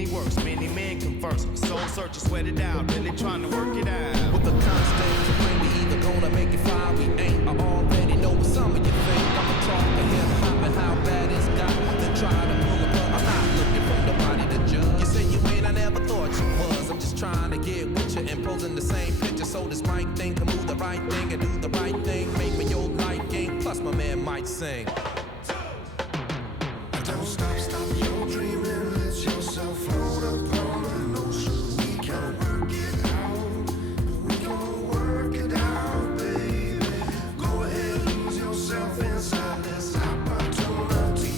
he works, many men converse. Soul searching, sweat it out, really trying to work it out. With the constant complaint, we either gonna make it fly, we ain't. I already know what some of you think. I'ma talk to hip-hop and how bad it's got. Then try to pull a plug. I'm not looking for nobody to judge. You say you ain't, I never thought you was. I'm just trying to get with you and posing the same picture so this mic thing can move the right thing and do the right thing. Make me your liking, plus my man might sing. Don't stop, stop your dreaming. Let yourself float upon an ocean. We can work it out. We gon' work it out, baby. Go ahead, lose yourself inside this opportunity.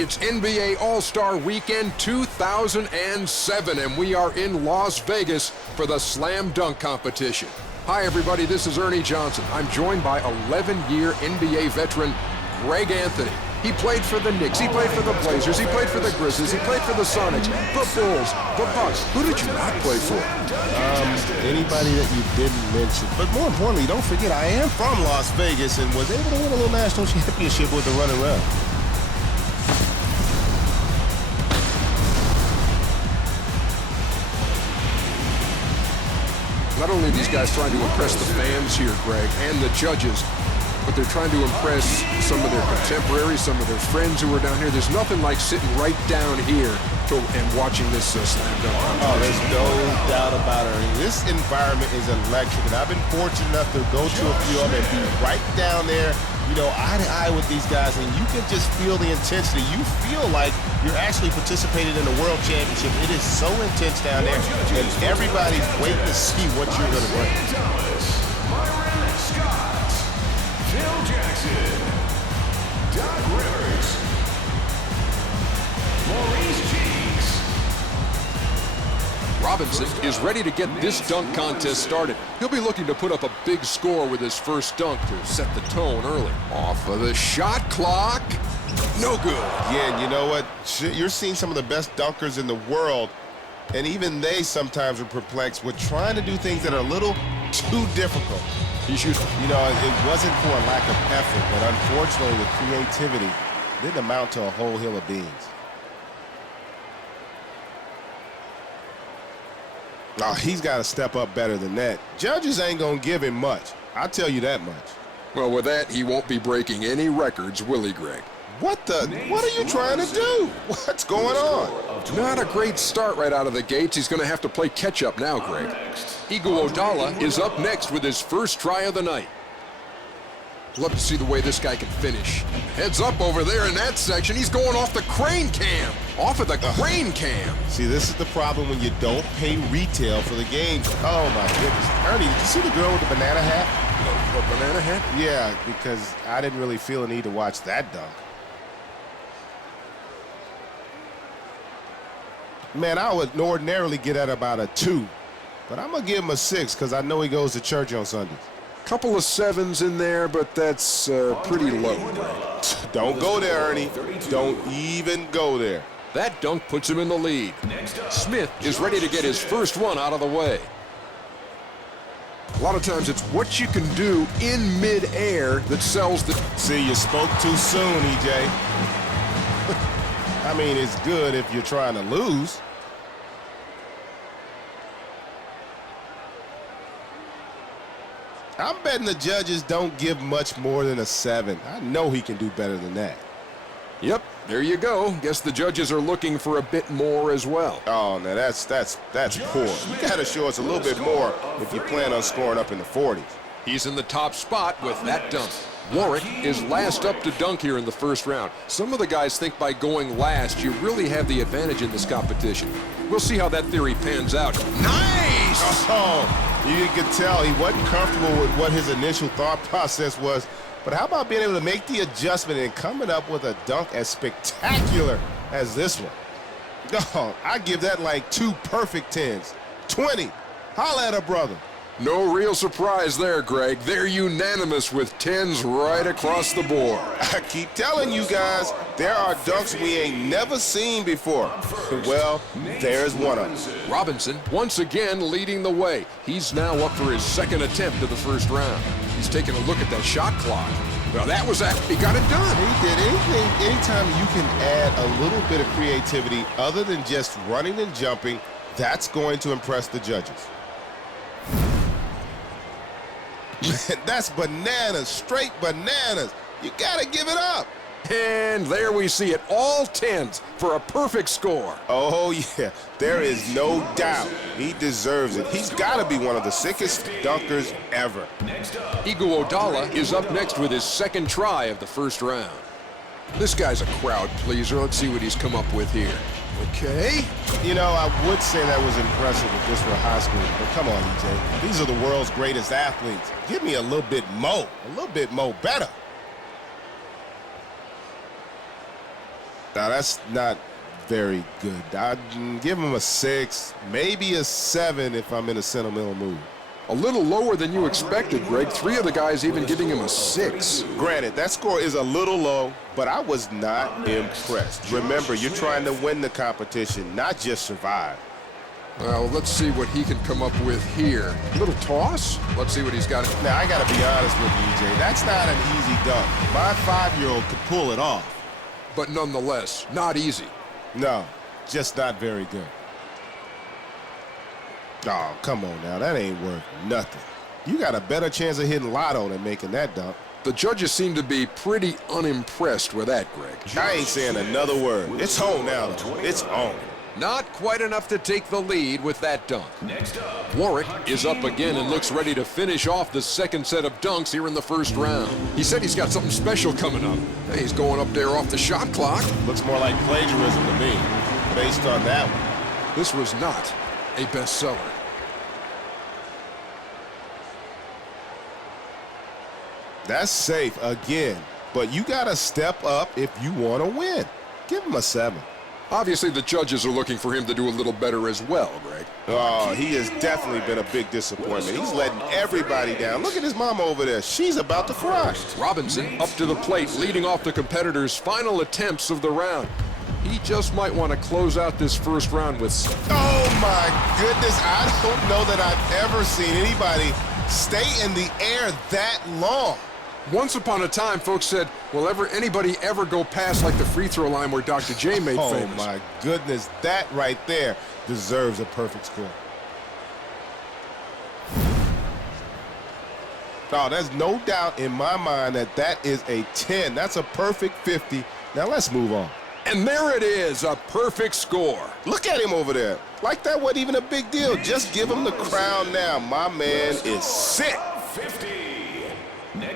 It's NBA All-Star Weekend 2007, and we are in Las Vegas for the Slam Dunk Competition. Hi, everybody. This is Ernie Johnson. I'm joined by 11-year NBA veteran Greg Anthony. He played for the Knicks. He played for the Blazers. He played for the Grizzlies. He played for the Sonics, the Bulls, the Bucks. Who did you not play for? Anybody that you didn't mention. But more importantly, don't forget, I am from Las Vegas and was able to win a little national championship with the running run. Not only are these guys trying to impress the fans here, Greg, and the judges, but they're trying to impress some of their contemporaries, some of their friends who are down here. There's nothing like sitting right down here and watching this slam dunk competition. Oh, there's no doubt about it. This environment is electric, and I've been fortunate enough to go to a few of them and be right down there, you know, eye to eye with these guys, and you can just feel the intensity. You feel like you're actually participating in a world championship. It is so intense down there, and everybody's waiting to see what you're going to bring. Myron Scott, Phil Jackson, Doc Rivers, Maurice Cheeks. Robinson is ready to get this dunk contest started. He'll be looking to put up a big score with his first dunk to set the tone early. Off of the shot clock. No good. Yeah, and you know what? You're seeing some of the best dunkers in the world, and even they sometimes are perplexed with trying to do things that are a little too difficult. He's used to. You know, it wasn't for a lack of effort, but unfortunately the creativity didn't amount to a whole hill of beans. Oh, he's got to step up better than that. Judges ain't going to give him much. I'll tell you that much. Well, with that, he won't be breaking any records, will he, Greg? What are you trying to do? What's going on? Not a great start right out of the gates. He's going to have to play catch-up now, Greg. Iguodala is up next with his first try of the night. Love to see the way this guy can finish. Heads up over there in that section. He's going off the crane cam. Off of the crane cam. See, this is the problem when you don't pay retail for the games. Oh, my goodness. Ernie, did you see the girl with the banana hat? A banana hat? Yeah, because I didn't really feel a need to watch that dunk. Man, I would ordinarily get at about a 2, but I'm going to give him a 6 because I know he goes to church on Sundays. Couple of 7s in there, but that's pretty low. Don't go there, Ernie. Don't even go there. That dunk puts him in the lead. Smith is ready to get his first one out of the way. A lot of times it's what you can do in midair that sells the... See, you spoke too soon, EJ. I mean, it's good if you're trying to lose. I'm betting the judges don't give much more than a 7. I know he can do better than that. Yep, there you go. Guess the judges are looking for a bit more as well. Oh, now that's poor. You got to show us a little bit more if you plan on scoring up in the 40s. He's in the top spot with that dunk. Warwick is last up to dunk here in the first round. Some of the guys think by going last, you really have the advantage in this competition. We'll see how that theory pans out. Nice! Oh, you could tell he wasn't comfortable with what his initial thought process was. But how about being able to make the adjustment and coming up with a dunk as spectacular as this one? Oh, I give that like 2 perfect 10s. 20. Holla at a brother. No real surprise there, Greg. They're unanimous with 10s right across the board. I keep telling you guys, there are dunks we ain't never seen before. Well, there's one of them. Robinson once again leading the way. He's now up for his second attempt of the first round. He's taking a look at that shot clock. Well, that was that. He got it done. He did anything. Anytime you can add a little bit of creativity other than just running and jumping, that's going to impress the judges. That's bananas, straight bananas. You gotta give it up. And there we see it, all 10s for a perfect score. Oh yeah, there is no doubt. He deserves it. He's gotta be one of the sickest dunkers ever. Iguodala is up next with his second try of the first round. This guy's a crowd pleaser. Let's see what he's come up with here. Okay. You know, I would say that was impressive if this were high school, but come on, EJ. These are the world's greatest athletes. Give me a little bit more better. Now, that's not very good. I'd give him a 6, maybe a 7 if I'm in a sentimental mood. A little lower than you expected, Greg. 3 of the guys even giving him a 6. Granted, that score is a little low, but I was not impressed. Remember, you're trying to win the competition, not just survive. Well, let's see what he can come up with here. A little toss? Let's see what he's got. Now, I got to be honest with you, EJ. That's not an easy dunk. My 5-year-old could pull it off. But nonetheless, not easy. No, just not very good. Oh, come on now. That ain't worth nothing. You got a better chance of hitting Lotto than making that dunk. The judges seem to be pretty unimpressed with that, Greg. I ain't saying another word. It's on now, though. It's on. Not quite enough to take the lead with that dunk. Warwick is up again and looks ready to finish off the second set of dunks here in the first round. He said he's got something special coming up. Hey, he's going up there off the shot clock. Looks more like plagiarism to me, based on that one. This was not a bestseller. That's safe again, but you got to step up if you want to win. Give him a 7. Obviously, the judges are looking for him to do a little better as well, Greg. Oh, he has definitely been a big disappointment. He's letting everybody down. Look at his mama over there. She's about to cry. Robinson up to the plate, leading off the competitors' final attempts of the round. He just might want to close out this first round with... Oh, my goodness. I don't know that I've ever seen anybody stay in the air that long. Once upon a time, folks said, will anybody ever go past like the free throw line where Dr. J made famous? Oh, my goodness. That right there deserves a perfect score. Oh, there's no doubt in my mind that that is a 10. That's a perfect 50. Now let's move on. And there it is, a perfect score. Look at him over there. Like that wasn't even a big deal. Just give him the crown now. My man is sick.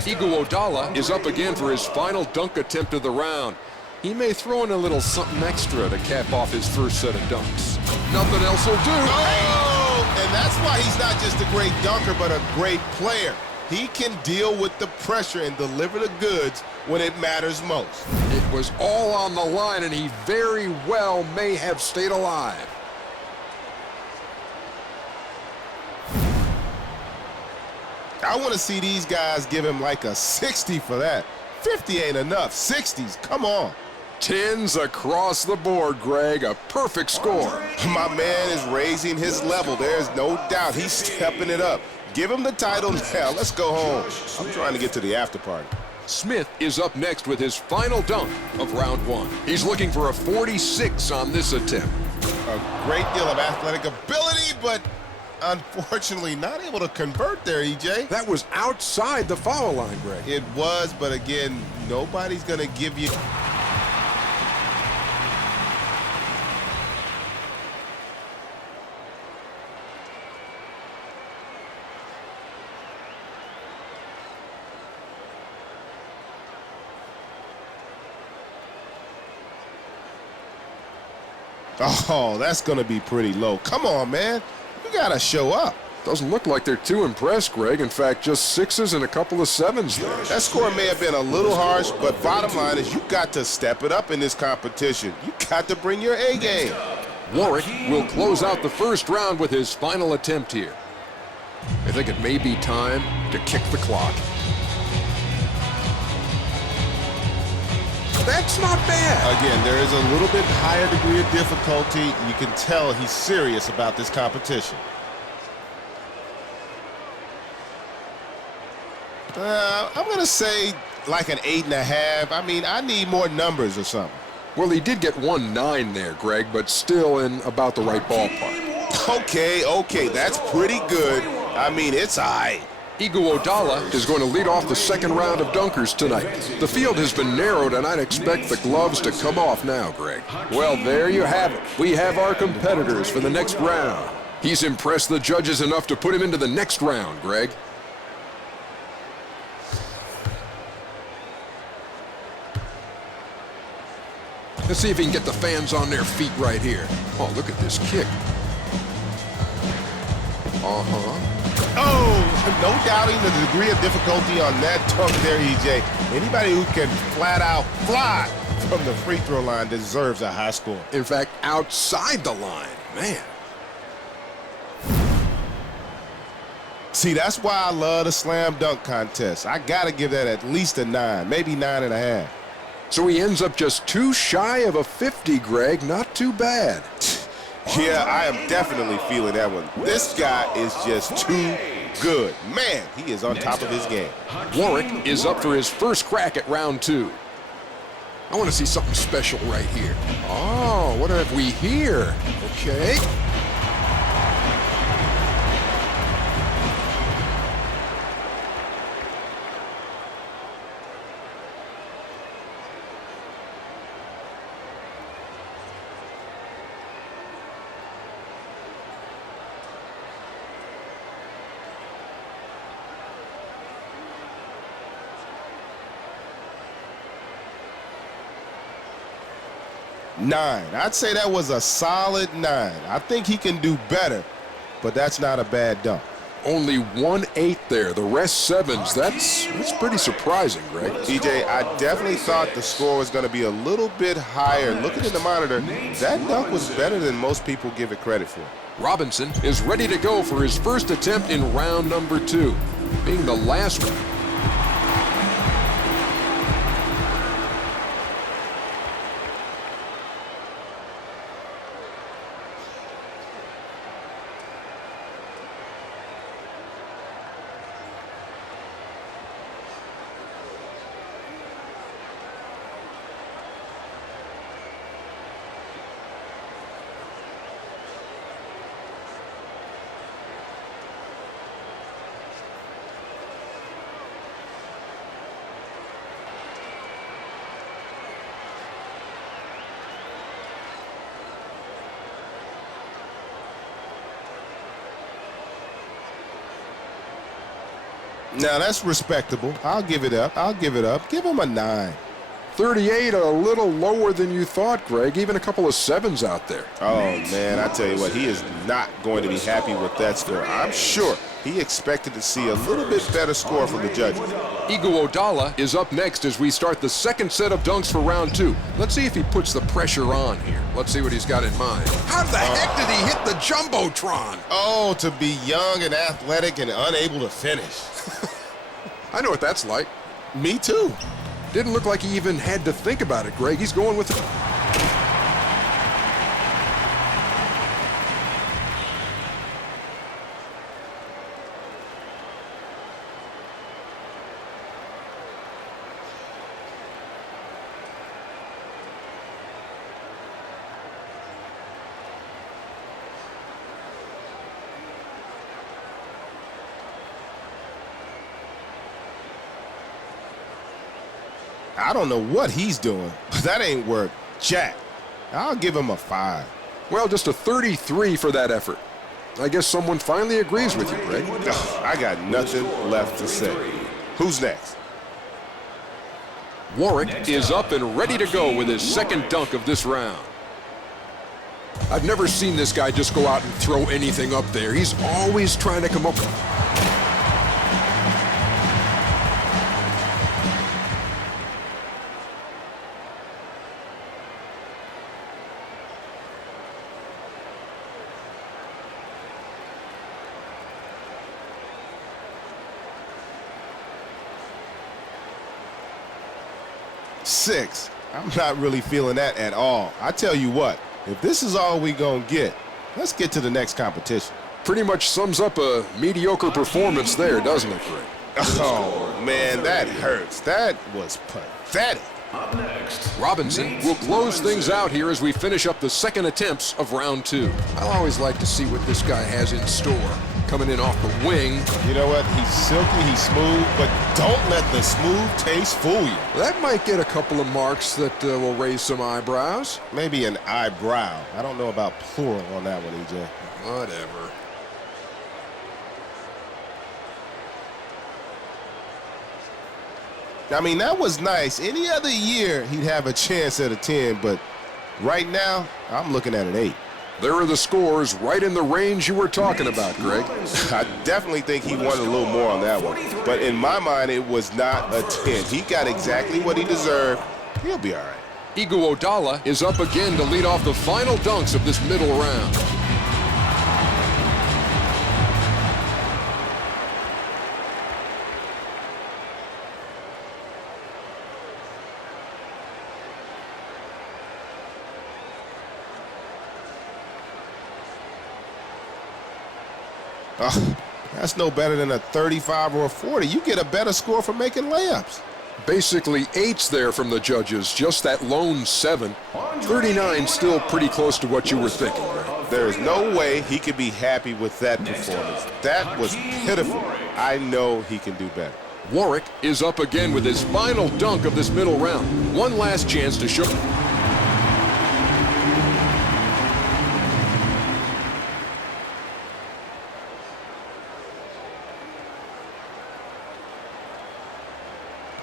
Iguodala is up again for his final dunk attempt of the round. He may throw in a little something extra to cap off his first set of dunks. Nothing else will do. Oh, and that's why he's not just a great dunker, but a great player. He can deal with the pressure and deliver the goods when it matters most. It was all on the line, and he very well may have stayed alive. I want to see these guys give him like a 60 for that. 50 ain't enough. 60s, come on. 10s across the board, Greg. A perfect score. My man is raising his level. There's no doubt. He's stepping it up. Give him the title now. Let's go home. I'm trying to get to the after party. Smith is up next with his final dunk of round 1. He's looking for a 46 on this attempt. A great deal of athletic ability, but unfortunately not able to convert there, EJ. That was outside the foul line, Greg. It was, but again, nobody's going to give you... Oh, that's going to be pretty low. Come on, man. You got to show up. Doesn't look like they're too impressed, Greg. In fact, just 6s and a couple of 7s there. That score may have been a little harsh, but bottom line is you got to step it up in this competition. You got to bring your A game. Warwick will close out the first round with his final attempt here. I think it may be time to kick the clock. That's not bad. Again, there is a little bit higher degree of difficulty. You can tell he's serious about this competition. I'm going to say like an 8.5. I mean, I need more numbers or something. Well, he did get 1-9 there, Greg, but still in about the right ballpark. Okay, that's pretty good. I mean, it's all right. Iguodala is going to lead off the second round of dunkers tonight. The field has been narrowed, and I'd expect the gloves to come off now, Greg. Well, there you have it. We have our competitors for the next round. He's impressed the judges enough to put him into the next round, Greg. Let's see if he can get the fans on their feet right here. Oh, look at this kick. Oh, no doubting the degree of difficulty on that dunk there, EJ. Anybody who can flat out fly from the free throw line deserves a high score. In fact, outside the line, man. See, that's why I love the slam dunk contest. I got to give that at least a 9, maybe 9.5. So he ends up just too shy of a 50, Greg. Not too bad. Yeah, I am definitely feeling that one. This guy is just too good. Man, he is on top of his game. Warwick is up for his first crack at round 2. I want to see something special right here. Oh, what have we here? Okay. Nine. I'd say that was a solid 9. I think he can do better, but that's not a bad dunk. Only 1-8 there. The rest 7s. That's pretty surprising, Greg. EJ, I definitely thought the score was going to be a little bit higher. Looking at the monitor, that dunk was better than most people give it credit for. Robinson is ready to go for his first attempt in round number 2, being the last one. Now, that's respectable. I'll give it up. Give him a 9. 38, a little lower than you thought, Greg. Even a couple of 7s out there. Oh, man, I tell you what, he is not going to be happy with that score. I'm sure he expected to see a little bit better score from the judges. Iguodala is up next as we start the second set of dunks for round 2. Let's see if he puts the pressure on here. Let's see what he's got in mind. How the heck did he hit the Jumbotron? Oh, to be young and athletic and unable to finish. I know what that's like. Me too. Didn't look like he even had to think about it, Greg. He's going with it. I don't know what he's doing, but that ain't work. Jack, I'll give him a 5. Well, just a 33 for that effort. I guess someone finally agrees with you, Greg. Ugh, I got nothing left to say. Who's next? Warwick is up and ready to go with his second dunk of this round. I've never seen this guy just go out and throw anything up there. He's always trying to come up with... 6. I'm not really feeling that at all. I tell you what, if this is all we gonna get, let's get to the next competition. Pretty much sums up a mediocre performance there, doesn't it, Greg? Oh, man, that hurts. That was pathetic. Robinson will close things out here as we finish up the second attempts of round 2. I always like to see what this guy has in store. Coming in off the wing. You know what? He's silky, he's smooth, but don't let the smooth taste fool you. That might get a couple of marks that will raise some eyebrows. Maybe an eyebrow. I don't know about plural on that one, EJ. Whatever. I mean, that was nice. Any other year, he'd have a chance at a 10, but right now, I'm looking at an 8. There are the scores right in the range you were talking about, Greg. I definitely think he wanted a little more on that one, but in my mind, it was not a 10. He got exactly what he deserved. He'll be all right. Iguodala is up again to lead off the final dunks of this middle round. Oh, that's no better than a 35 or a 40. You get a better score for making layups. Basically 8s there from the judges, just that lone 7. 39 still pretty close to what you were thinking, right? There is no way he could be happy with that performance. That was pitiful. I know he can do better. Warwick is up again with his final dunk of this middle round. One last chance to show.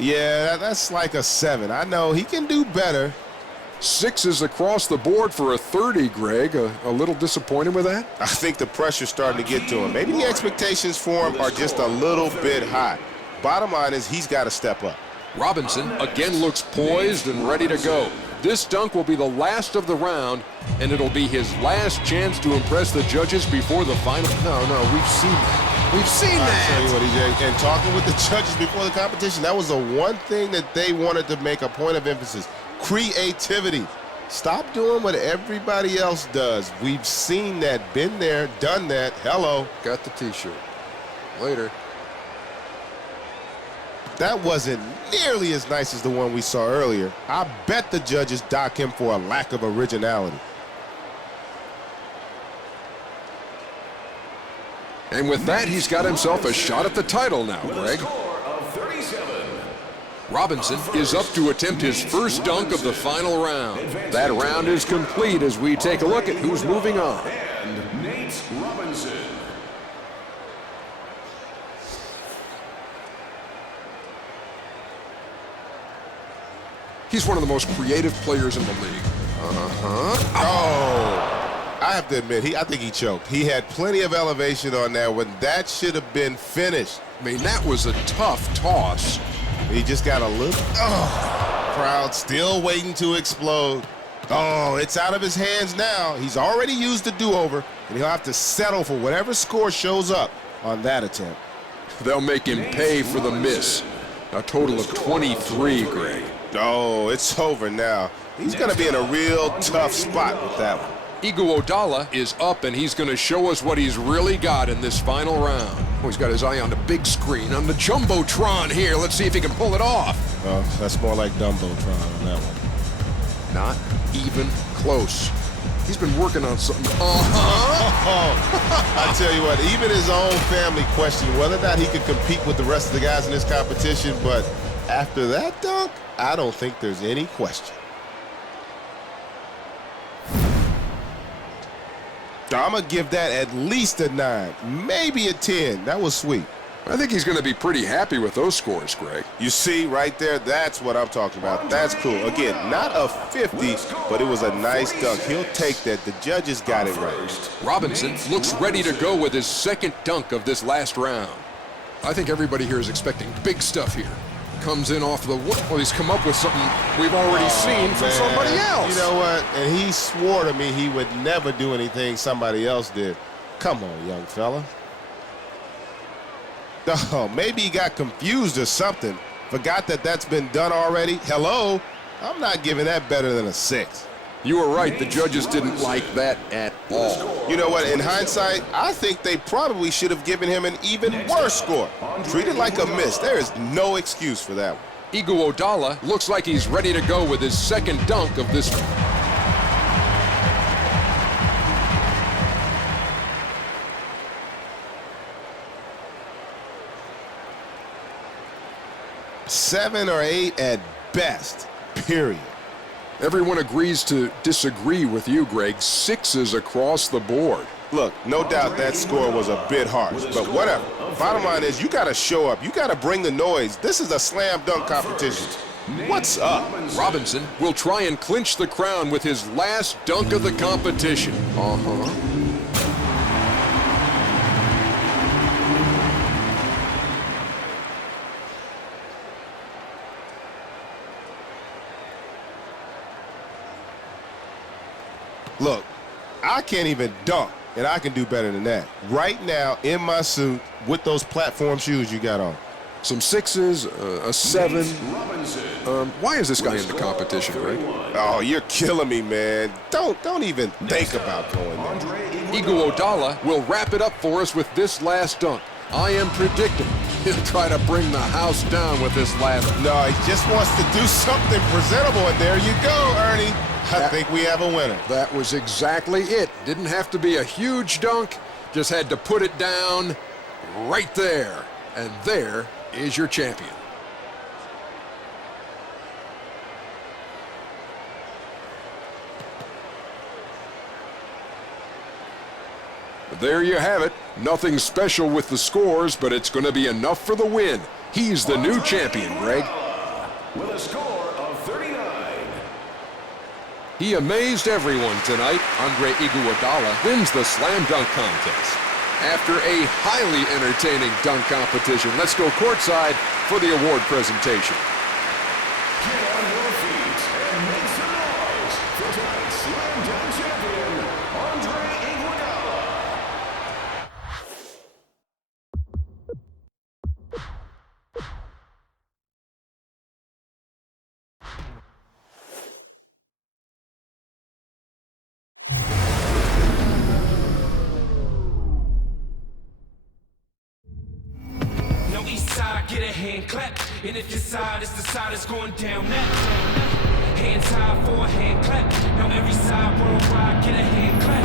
Yeah, that's like a 7. I know he can do better. 6s across the board for a 30, Greg. A little disappointed with that? I think the pressure's starting to get to him. Maybe the expectations for him are just a little bit high. Bottom line is he's got to step up. Robinson again looks poised and ready to go. This dunk will be the last of the round, and it'll be his last chance to impress the judges before the final. No, we've seen that. We've seen that. I tell you what, EJ, and talking with the judges before the competition, that was the one thing that they wanted to make a point of emphasis. Creativity. Stop doing what everybody else does. We've seen that, been there, done that. Hello. Got the T-shirt. Later. That wasn't nearly as nice as the one we saw earlier. I bet the judges dock him for a lack of originality. And with that, he's got himself a shot at the title now, Greg. Robinson is up to attempt his first dunk of the final round. That round is complete as we take a look at who's moving on. He's one of the most creative players in the league. Oh, I have to admit, I think he choked. He had plenty of elevation on that one. That should have been finished. I mean, that was a tough toss. He just got a little. Oh, crowd still waiting to explode. Oh, it's out of his hands now. He's already used the do-over, and he'll have to settle for whatever score shows up on that attempt. They'll make him pay for the miss. A total of 23, Greg. Oh, it's over now. He's going to be in a real tough spot with that one. Iguodala is up, and he's going to show us what he's really got in this final round. Oh, he's got his eye on the big screen, on the Jumbotron here. Let's see if he can pull it off. That's more like Dumbotron on that one. Not even close. He's been working on something. I tell you what, even his own family questioned whether or not he could compete with the rest of the guys in this competition, but after that dunk, I don't think there's any question. I'm going to give that at least a 9, maybe a 10. That was sweet. I think he's going to be pretty happy with those scores, Greg. You see right there, that's what I'm talking about. That's cool. Again, not a 50, but it was a nice dunk. He'll take that. The judges got it right. Robinson looks ready to go with his second dunk of this last round. I think everybody here is expecting big stuff here. Comes in off the wood. Well, he's come up with something we've already seen from somebody else. You know what? And he swore to me he would never do anything somebody else did. Come on, young fella. Oh, maybe he got confused or something. Forgot that that's been done already? Hello? I'm not giving that better than a 6. You were right. The judges didn't like that at all. You know what? In hindsight, I think they probably should have given him an even worse score. Treated like a miss. There is no excuse for that one. Iguodala looks like he's ready to go with his second dunk of this. Seven or 8 at best, period. Everyone agrees to disagree with you, Greg. 6s across the board. Look, no doubt that score was a bit harsh, but whatever. Bottom line is you got to show up. You got to bring the noise. This is a slam dunk competition. What's up? Robinson will try and clinch the crown with his last dunk of the competition. Look, I can't even dunk, and I can do better than that. Right now, in my suit, with those platform shoes you got on. Some 6s, a 7. Why is this guy in the competition, Greg? Oh, you're killing me, man. Don't even think about going there. Iguodala will wrap it up for us with this last dunk. I am predicting he'll try to bring the house down with this last. No, he just wants to do something presentable, and there you go, Ernie. I think we have a winner. That was exactly it. Didn't have to be a huge dunk, just had to put it down right there. And there is your champion. There you have it. Nothing special with the scores, but it's going to be enough for the win. He's the new champion, Greg. With a score of 39. He amazed everyone tonight. Andre Iguodala wins the slam dunk contest. After a highly entertaining dunk competition, let's go courtside for the award presentation. Get on your feet and make some noise for tonight's slam dunk champion, Andre Iguodala. Get a hand clap, and if your side is the side that's going down that. Hands high for a hand clap. Now every side worldwide, get a hand clap.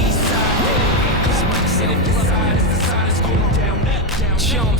East side, get a hand clap. And if your side is the side that's going down that. Show 'em